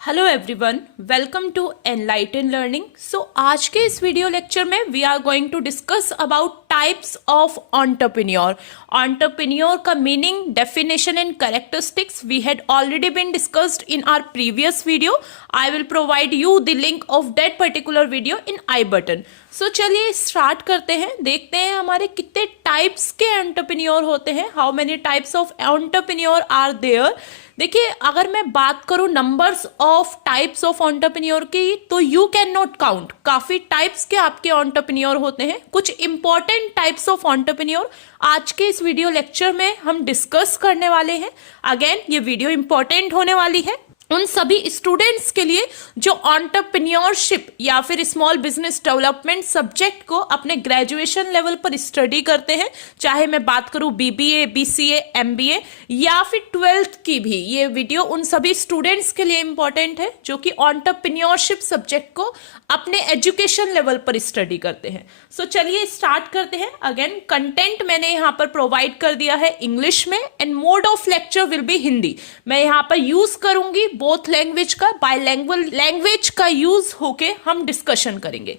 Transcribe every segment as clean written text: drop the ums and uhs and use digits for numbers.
Hello everyone, welcome to Enlighten Learning. So आज के इस वीडियो लेक्चर में we are going to discuss about types of entrepreneur. Entrepreneur का meaning, definition and characteristics we had already been discussed in our previous video. I will provide you the link of that particular video in i button. So चलिए start करते हैं, देखते हैं हमारे कितने types के entrepreneur होते हैं, how many types of entrepreneur are there. देखिए, अगर मैं बात करूं numbers of types of entrepreneur की, तो यू कैन नॉट काउंट। काफी टाइप्स के आपके एंटरप्रेन्योर होते हैं। कुछ इंपॉर्टेंट टाइप्स ऑफ एंटरप्रेन्योर आज के इस वीडियो लेक्चर में हम डिस्कस करने वाले हैं। अगेन ये वीडियो इंपॉर्टेंट होने वाली है उन सभी स्टूडेंट्स के लिए जो एंटरप्रेन्योरशिप या फिर स्मॉल बिजनेस डेवलपमेंट सब्जेक्ट को अपने ग्रेजुएशन लेवल पर स्टडी करते हैं। चाहे मैं बात करूं बीबीए, बीसीए, एमबीए या फिर 12th की भी, ये वीडियो उन सभी स्टूडेंट्स के लिए इंपॉर्टेंट है जो कि एंटरप्रेन्योरशिप सब्जेक्ट को अपने एजुकेशन लेवल पर स्टडी करते हैं। सो चलिए स्टार्ट करते हैं। अगेन कंटेंट मैंने यहाँ पर प्रोवाइड कर दिया है इंग्लिश में and mode of lecture will be Hindi. मैं यहाँ पर यूज करूंगी बोथ लैंग्वेज का, बायलैंग्वेज लैंग्वेज का यूज होके हम डिस्कशन करेंगे।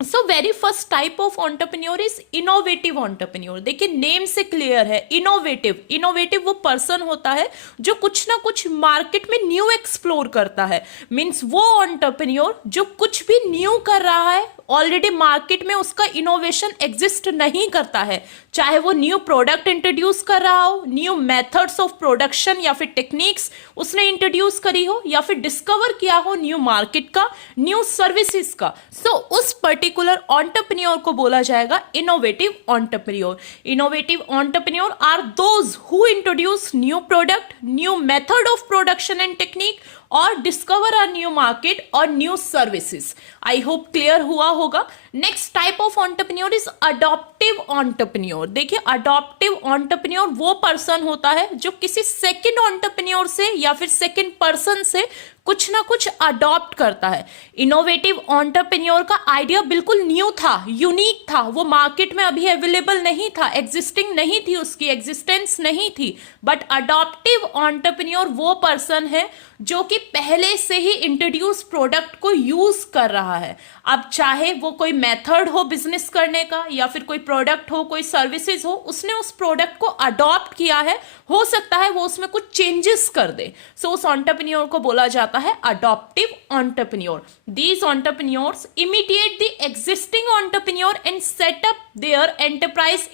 So very first type of entrepreneur is innovative entrepreneur. देखिए नेम से क्लियर है, इनोवेटिव। इनोवेटिव वो पर्सन होता है जो कुछ ना कुछ मार्केट में न्यू एक्सप्लोर करता है। मींस वो एंटरप्रेन्योर जो कुछ भी न्यू कर रहा है, ऑलरेडी मार्केट में उसका इनोवेशन एग्जिस्ट नहीं करता है। चाहे वो न्यू प्रोडक्ट इंट्रोड्यूस कर रहा हो, न्यू मेथड्स ऑफ प्रोडक्शन या फिर टेक्निक्स उसने इंट्रोड्यूस करी हो, या फिर डिस्कवर किया हो न्यू मार्केट का, न्यू सर्विसेज का। सो उस पर्टिकुलर एंटरप्रेन्योर को बोला जाएगा innovative entrepreneur. Innovative entrepreneur are those who introduce new product, new method of production and technique और डिस्कवर अ न्यू मार्केट और new services. I hope clear हुआ होगा। Next type of entrepreneur is adoptive entrepreneur. देखिए adoptive entrepreneur वो person होता है जो किसी सेकंड एंटरप्रेन्योर से या फिर सेकंड पर्सन से कुछ ना कुछ अडॉप्ट करता है। इनोवेटिव एंटरप्रेन्योर का आइडिया बिल्कुल न्यू था, यूनिक था, वो मार्केट में अभी अवेलेबल नहीं था, एग्जिस्टिंग नहीं थी, उसकी एग्जिस्टेंस नहीं थी। बट अडॉप्टिव एंटरप्रेन्योर वो पर्सन है जो कि पहले से ही इंट्रोड्यूस प्रोडक्ट को यूज कर रहा है। अब चाहे वो कोई मेथड हो बिजनेस करने का, या फिर कोई प्रोडक्ट हो, कोई सर्विसेज हो, उसने उस प्रोडक्ट को अडॉप्ट किया है, हो सकता है वो उसमें कुछ चेंजेस कर दे। सो उस एंटरप्रेन्योर को बोला जाता है adoptive entrepreneur. These entrepreneurs imitate the existing entrepreneur and set up their enterprise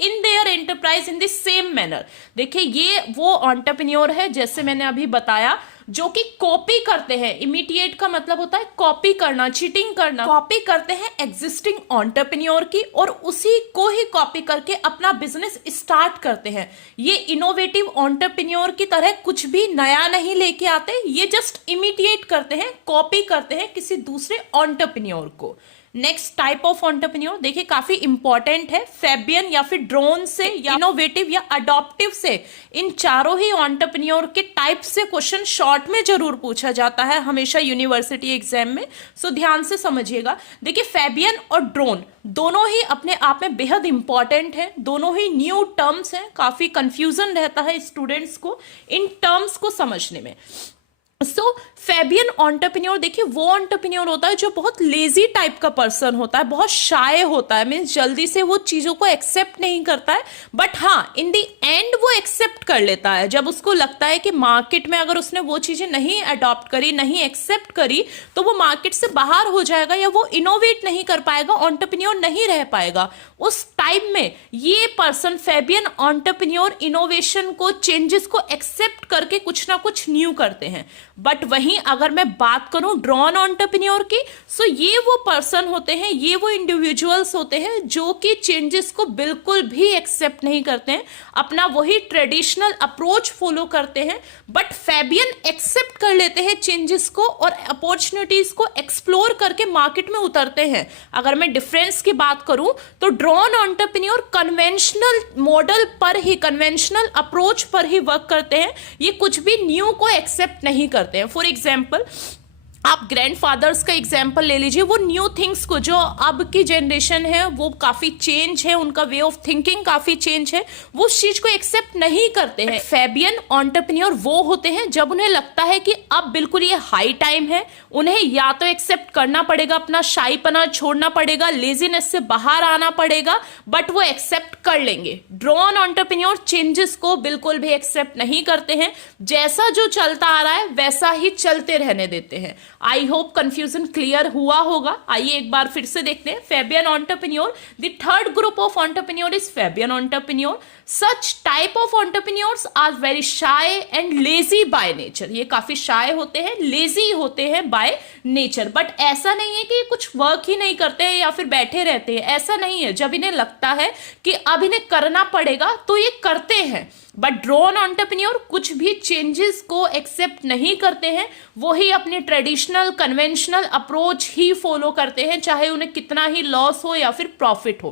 in the same manner। देखिए ये वो एंटरप्रेन्योर है, जैसे मैंने अभी बताया, जो कि कॉपी करते हैं। इमिटिएट का मतलब होता है कॉपी करना, चीटिंग करना। कॉपी करते हैं एग्जिस्टिंग एंटरप्रेन्योर की और उसी को ही कॉपी करके अपना बिजनेस स्टार्ट करते हैं। ये इनोवेटिव एंटरप्रेन्योर की तरह कुछ भी नया नहीं लेके आते, ये जस्ट इमिटिएट करते हैं, कॉपी करते हैं किसी दूसरे एंटरप्रेन्योर को। नेक्स्ट टाइप ऑफ एंटरप्रेन्योर देखिए काफी इंपॉर्टेंट है, फैबियन या फिर ड्रोन से या इनोवेटिव या अडॉप्टिव से। इन चारों ही एंटरप्रेन्योर के टाइप से क्वेश्चन शॉर्ट में जरूर पूछा जाता है हमेशा यूनिवर्सिटी एग्जाम में। सो ध्यान से समझिएगा। देखिए फैबियन और ड्रोन दोनों ही अपने आप में बेहद इंपॉर्टेंट है, दोनों ही न्यू टर्म्स हैं। काफी कंफ्यूजन रहता है स्टूडेंट्स को इन टर्म्स को समझने में। सो फैबियन एंटरप्रेन्योर देखिए वो एंटरप्रेन्योर होता है जो बहुत लेजी टाइप का पर्सन होता है, बहुत शाय होता है, मीन्स जल्दी से वो चीजों को एक्सेप्ट नहीं करता है। बट हाँ इन दी एंड वो एक्सेप्ट कर लेता है। जब उसको लगता है कि मार्केट में अगर उसने वो चीजें नहीं अडॉप्ट करी, नहीं एक्सेप्ट करी, तो वो मार्केट से बाहर हो जाएगा या वो इनोवेट नहीं कर पाएगा, एंटरप्रेन्योर नहीं रह पाएगा। उस टाइम में ये पर्सन फैबियन एंटरप्रेन्योर इनोवेशन को, चेंजेस को एक्सेप्ट करके कुछ ना कुछ न्यू करते हैं। बट वहीं अगर मैं बात करूं ड्रोन एंटरप्रेन्योर की, सो ये वो पर्सन होते हैं, ये वो इंडिविजुअल्स होते हैं जो कि चेंजेस को बिल्कुल भी एक्सेप्ट नहीं करते हैं, अपना वही ट्रेडिशनल अप्रोच फॉलो करते हैं। बट फैबियन एक्सेप्ट कर लेते हैं चेंजेस को और अपॉर्चुनिटीज को एक्सप्लोर करके मार्केट में उतरते हैं। अगर मैं डिफरेंस की बात करूं तो ड्रोन एंटरप्रेन्योर कन्वेंशनल मॉडल पर ही, कन्वेंशनल अप्रोच पर ही वर्क करते हैं, ये कुछ भी न्यू को एक्सेप्ट नहीं करते हैं। फॉर एग्जाम्पल आप ग्रैंडफादर्स का एग्जाम्पल ले लीजिए, वो न्यू थिंग्स को, जो अब की जनरेशन है वो काफी चेंज है, उनका वे ऑफ थिंकिंग काफी चेंज है, वो उस चीज को एक्सेप्ट नहीं करते हैं। फेबियन एंटरप्रेन्योर वो होते हैं जब उन्हें लगता है कि अब बिल्कुल ये हाई टाइम है, उन्हें या तो एक्सेप्ट करना पड़ेगा, अपना शाईपना छोड़ना पड़ेगा, लेजीनेस से बाहर आना पड़ेगा, बट वो एक्सेप्ट कर लेंगे। ड्रॉन एंटरप्रेन्योर चेंजेस को बिल्कुल भी एक्सेप्ट नहीं करते हैं, जैसा जो चलता आ रहा है वैसा ही चलते रहने देते हैं। आई होप कंफ्यूजन क्लियर हुआ होगा। आइए एक बार फिर से देखते हैं। Fabian entrepreneur, the third group of entrepreneur is Fabian entrepreneur. Such type of entrepreneurs are very shy and lazy by nature. ये काफी शाय होते हैं, लेजी होते हैं बाय नेचर, बट ऐसा नहीं है कि ये कुछ वर्क ही नहीं करते हैं या फिर बैठे रहते हैं, ऐसा नहीं है। जब इन्हें लगता है कि अब इन्हें करना पड़ेगा तो ये करते हैं, बट ड्रोन एंटरप्रेन्योर कुछ भी चेंजेस को एक्सेप्ट नहीं करते हैं, वो ही अपनी ट्रेडिशनल कन्वेंशनल अप्रोच ही फॉलो करते हैं, चाहे उन्हें कितना ही लॉस हो या फिर प्रॉफिट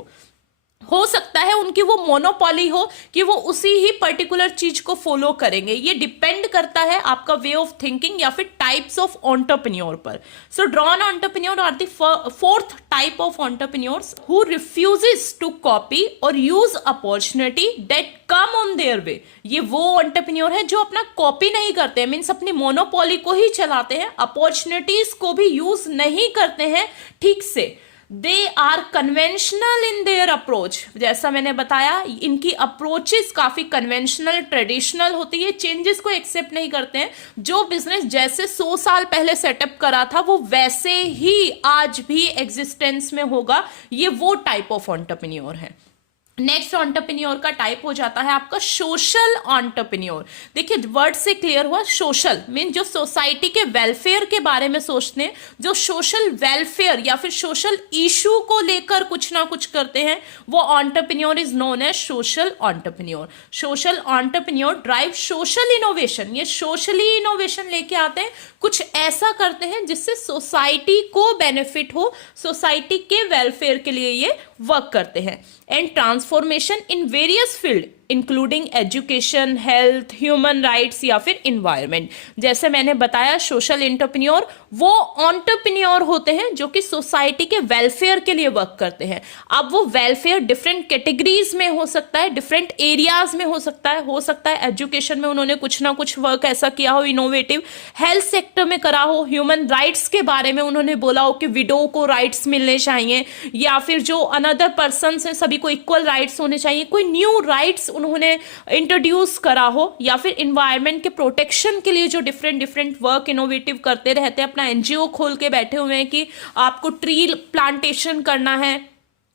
हो सकता है उनकी वो मोनोपॉली हो कि वो उसी ही पर्टिकुलर चीज को फॉलो करेंगे। ये डिपेंड करता है आपका वे ऑफ थिंकिंग या फिर टाइप्स ऑफ एंटरप्रेन्योर पर। So drone entrepreneur are the fourth type of entrepreneurs who refuses to copy or use opportunity that come on their way. ये वो एंटरप्रेन्योर है जो अपना कॉपी नहीं करते हैं, मीन्स अपनी मोनोपॉली को ही चलाते हैं, अपॉर्चुनिटीज को भी यूज नहीं करते हैं ठीक से। They are conventional in their approach. जैसा मैंने बताया, इनकी अप्रोचेस काफी कन्वेंशनल ट्रेडिशनल होती है, चेंजेस को एक्सेप्ट नहीं करते हैं। जो बिजनेस जैसे 100 साल पहले सेटअप करा था वो वैसे ही आज भी एग्जिस्टेंस में होगा। ये वो टाइप ऑफ एंटरप्रेन्योर है। नेक्स्ट एंटरप्रेन्योर का टाइप हो जाता है आपका सोशल एंटरप्रेन्योर। देखिए वर्ड से क्लियर हुआ, सोशल मीन जो सोसाइटी के वेलफेयर के बारे में सोचते हैं, जो सोशल वेलफेयर या फिर सोशल इशू को लेकर कुछ ना कुछ करते हैं, वो entrepreneur is known as social entrepreneur. Social entrepreneur drive social innovation, ये सोशली इनोवेशन लेके आते हैं, कुछ ऐसा करते हैं जिससे सोसाइटी को बेनिफिट हो, सोसाइटी के वेलफेयर के लिए ये वर्क करते हैं। And transformation in various field including education, health, human rights या फिर इन्वायरमेंट। जैसे मैंने बताया, सोशल एंटरप्रेन्योर वो एंटरप्रेन्योर होते हैं जो कि सोसाइटी के वेलफेयर के लिए वर्क करते हैं। अब वो वेलफेयर डिफरेंट कैटेगरीज में हो सकता है, डिफरेंट एरियाज में हो सकता है एजुकेशन में उन्होंने कुछ ना कुछ वर्क ऐसा किया हो इनोवेटिव, हेल्थ सेक्टर में करा हो, ह्यूमन राइट्स के बारे में उन्होंने बोला हो कि विडो को राइट्स मिलने चाहिए, या फिर जो अनदर पर्सन है सभी को इक्वल राइट्स होने चाहिए, कोई न्यू राइट्स उन्होंने इंट्रोड्यूस करा हो, या फिर इन्वायरमेंट के प्रोटेक्शन के लिए जो डिफरेंट वर्क इनोवेटिव करते रहते हैं, अपना एनजीओ खोल के बैठे हुए हैं कि आपको ट्री प्लांटेशन करना है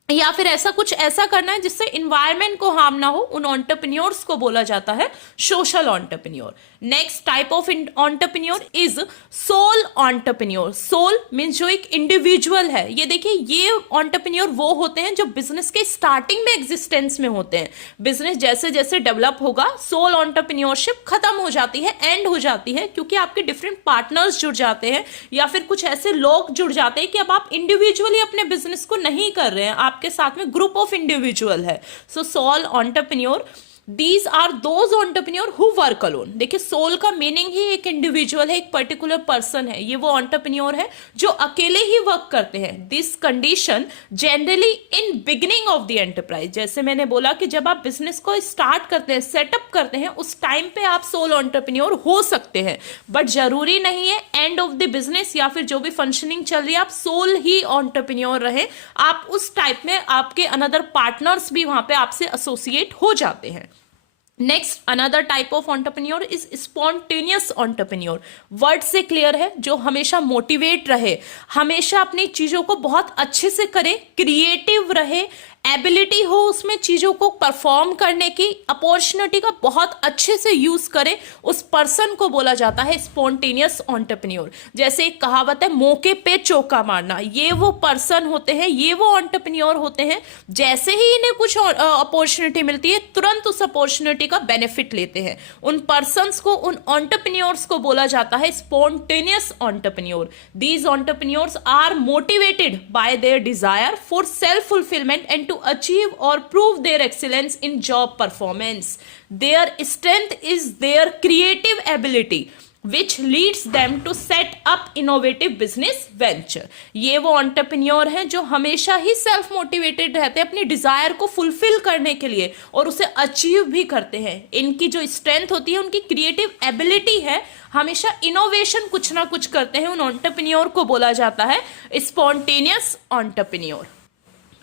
या फिर ऐसा कुछ ऐसा करना है जिससे इन्वायरमेंट को हार्म ना हो, उन एंटरप्रेन्योर्स को बोला जाता है social entrepreneur. Next type of entrepreneur is sole entrepreneur. Sole means जो एक इंडिविजुअल है। ये देखिए, ये एंटरप्रेन्योर वो होते हैं जो बिजनेस के स्टार्टिंग में एग्जिस्टेंस में होते हैं, बिजनेस जैसे जैसे डेवलप होगा सोल एंटरप्रेन्योरशिप खत्म हो जाती है, एंड हो जाती है, क्योंकि आपके डिफरेंट पार्टनर्स जुड़ जाते हैं या फिर कुछ ऐसे लोग जुड़ जाते हैं कि अब आप इंडिविजुअली अपने बिजनेस को नहीं कर रहे हैं, आपके साथ में ग्रुप ऑफ इंडिविजुअल है। So sole entrepreneur, these are those entrepreneur who work alone. देखिए, सोल का मीनिंग ही एक इंडिविजुअल है, एक पर्टिकुलर पर्सन है, ये वो एंटरप्रेन्योर है जो अकेले ही वर्क करते हैं। This condition generally in beginning of the enterprise. जैसे मैंने बोला कि जब आप बिजनेस को स्टार्ट करते हैं, सेटअप करते हैं, उस टाइम पे आप सोल एंटरप्रेन्योर हो सकते हैं, बट जरूरी नहीं है एंड ऑफ द बिजनेस या फिर जो भी फंक्शनिंग चल रही है आप सोल ही एंटरप्रेन्योर रहे। आप उस टाइप में आपके अनदर पार्टनर्स भी वहां पे आपसे एसोसिएट हो जाते हैं। Next another type of entrepreneur is spontaneous entrepreneur. Word से क्लियर है, जो हमेशा मोटिवेट रहे, हमेशा अपनी चीजों को बहुत अच्छे से करे, क्रिएटिव रहे, एबिलिटी हो उसमें चीजों को परफॉर्म करने की, अपॉर्चुनिटी का बहुत अच्छे से यूज करे, उस पर्सन को बोला जाता है स्पॉन्टेनियस एंटरप्रेन्योर। जैसे एक कहावत है, मौके पे चौका मारना, ये वो पर्सन होते हैं, ये वो एंटरप्रेन्योर होते हैं, जैसे ही इन्हें कुछ अपॉर्चुनिटी मिलती है तुरंत उस अपॉर्चुनिटी का बेनिफिट लेते हैं। उन पर्संस को, उन एंटरप्रेन्योर्स को बोला जाता है spontaneous entrepreneur. These entrepreneurs are motivated by their desire for self fulfilment and to achieve or prove their excellence in job performance. Their strength is their creative ability. which leads them to set up innovative business venture। ये वो entrepreneur हैं जो हमेशा ही self motivated रहते हैं अपनी Dzire को fulfil करने के लिए और उसे अचीव भी करते हैं। इनकी जो स्ट्रेंथ होती है, उनकी क्रिएटिव एबिलिटी है, हमेशा इनोवेशन कुछ ना कुछ करते हैं, उन एंटरप्रेन्योर को बोला जाता है spontaneous entrepreneur.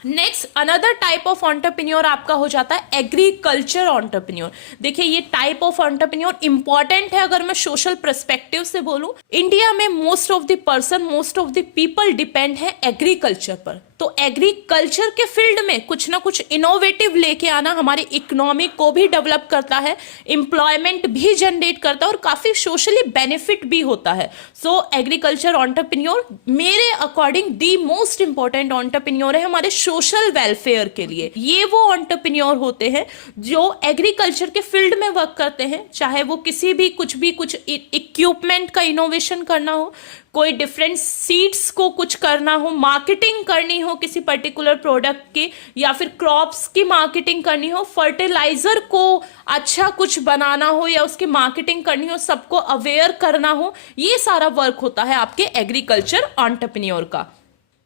Next another type of entrepreneur आपका हो जाता है एग्रीकल्चर एंटरप्रेन्योर। देखिए ये टाइप ऑफ एंटरप्रेन्योर इंपॉर्टेंट है। अगर मैं सोशल पर्सपेक्टिव से बोलूं, इंडिया में most of the people depend है एग्रीकल्चर पर। तो एग्रीकल्चर के फील्ड में कुछ ना कुछ इनोवेटिव लेके आना हमारी इकोनॉमी को भी डेवलप करता है, एम्प्लॉयमेंट भी जनरेट करता है और काफी सोशली बेनिफिट भी होता है। सो एग्रीकल्चर एंटरप्रेन्योर मेरे according the most important entrepreneur है हमारे सोशल वेलफेयर के लिए। ये वो एंटरप्रेन्योर होते हैं जो एग्रीकल्चर के फील्ड में वर्क करते हैं, चाहे वो किसी भी कुछ इक्विपमेंट का इनोवेशन करना हो, कोई डिफरेंट सीड्स को कुछ करना हो, मार्केटिंग करनी हो किसी पर्टिकुलर प्रोडक्ट की, या फिर क्रॉप्स की मार्केटिंग करनी हो, फर्टिलाइजर को अच्छा कुछ बनाना हो या उसकी मार्केटिंग करनी हो, सबको अवेयर करना हो, ये सारा वर्क होता है आपके एग्रीकल्चर एंटरप्रेन्योर का।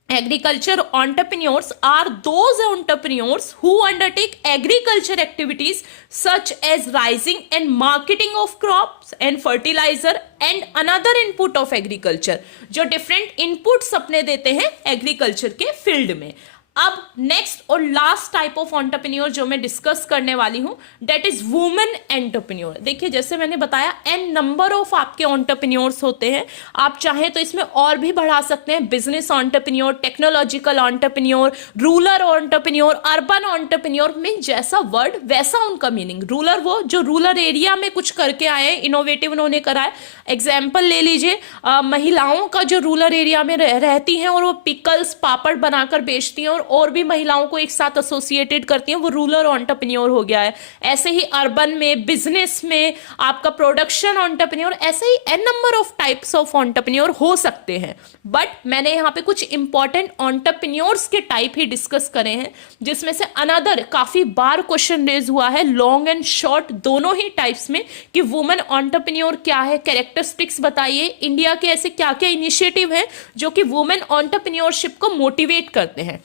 Agriculture entrepreneurs are those entrepreneurs who undertake agriculture activities such as raising and marketing of crops and fertilizer and another input of agriculture, जो different inputs अपने देते हैं agriculture के field में। अब नेक्स्ट और लास्ट टाइप ऑफ एंटरप्रेन्योर जो मैं डिस्कस करने वाली हूं, दैट इज वुमेन एंटरप्रेन्योर। देखिए जैसे मैंने बताया एन नंबर ऑफ आपके एंटरप्रेन्योर्स होते हैं, आप चाहें तो इसमें और भी बढ़ा सकते हैं, business entrepreneur, technological entrepreneur, rural entrepreneur, urban entrepreneur. Mean जैसा वर्ड वैसा उनका मीनिंग। रूरल वो जो रूरल एरिया में कुछ करके आए हैं, इनोवेटिव उन्होंने करा है। एग्जाम्पल ले लीजिए, महिलाओं का जो रूरल एरिया में रहती हैं और वो पिकल्स पापड़ बनाकर बेचती हैं और भी महिलाओं को एक साथ एसोसिएटेड करती हैं, वो रूरल एंटरप्रेन्योर हो गया है। ऐसे ही अर्बन में, बिजनेस में, आपका प्रोडक्शन एंटरप्रेन्योर, ऐसे ही an number of types of entrepreneur हो सकते हैं। बट मैंने यहाँ पे कुछ इंपॉर्टेंट एंटरप्रेन्योर्स के टाइप ही डिस्कस करे हैं, जिसमें से अनदर काफी बार क्वेश्चन रेज हुआ है लॉन्ग एंड शॉर्ट दोनों ही टाइप्स में कि वुमेन एंटरप्रेन्योर क्या है, कैरेक्टरिस्टिक्स बताइए, इंडिया के ऐसे क्या क्या इनिशिएटिव हैं जो कि वुमेन एंटरप्रेन्योरशिप को मोटिवेट करते हैं।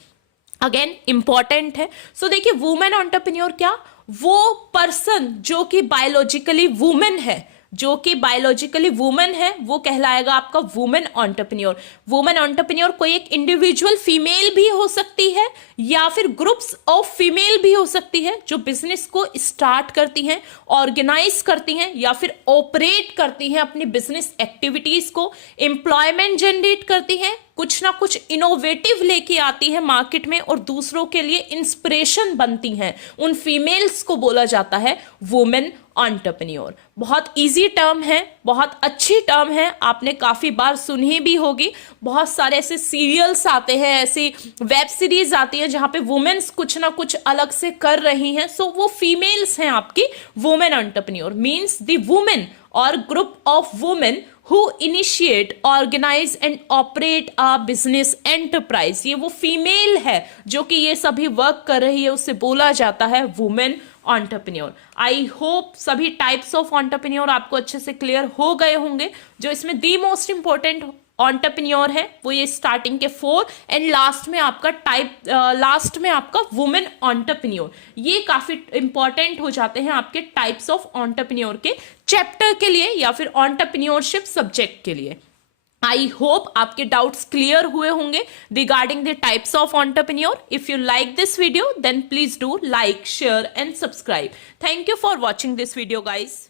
अगेन इंपॉर्टेंट है। सो देखिए वुमेन एंटरप्रेन्योर क्या, वो पर्सन जो कि बायोलॉजिकली वुमेन है, वो कहलाएगा आपका वुमेन एंटरप्रेन्योर। वुमेन एंटरप्रेन्योर कोई एक इंडिविजुअल फीमेल भी हो सकती है या फिर ग्रुप्स ऑफ फीमेल भी हो सकती है जो बिजनेस को स्टार्ट करती हैं, ऑर्गेनाइज करती हैं या फिर ऑपरेट करती हैं अपनी बिजनेस एक्टिविटीज को, एम्प्लॉयमेंट जनरेट करती हैं, कुछ ना कुछ इनोवेटिव लेके आती है मार्केट में और दूसरों के लिए इंस्पिरेशन बनती हैं। उन फीमेल्स को बोला जाता है वुमेन एंटरप्रेन्योर। बहुत इजी टर्म है, बहुत अच्छी टर्म है, आपने काफी बार सुनी भी होगी। बहुत सारे ऐसे सीरियल्स आते हैं, ऐसी वेब सीरीज आती है जहां पे वुमेन्स कुछ ना कुछ अलग से कर रही हैं। सो वो फीमेल्स हैं आपकी women entrepreneur. Means the women or group of women who initiate, organize and operate a business enterprise। ये वो फीमेल है जो कि ये सभी वर्क कर रही है, उसे बोला जाता है वुमेन एंटरप्रेन्योर। आई होप सभी टाइप्स ऑफ एंटरप्रेन्योर आपको अच्छे से क्लियर हो गए होंगे। जो इसमें दी मोस्ट इंपॉर्टेंट एंटरप्रेन्योर है वो ये स्टार्टिंग के 4 एंड लास्ट में आपका वुमेन एंटरप्रेन्योर। ये काफी इंपॉर्टेंट हो जाते हैं आपके टाइप्स ऑफ एंटरप्रेन्योर के चैप्टर के लिए या फिर एंटरप्रेन्योरशिप सब्जेक्ट के लिए। आई होप आपके डाउट्स क्लियर हुए होंगे regarding the types of entrepreneur. If you like this video then please do like, share and subscribe. Thank you for watching this video guys.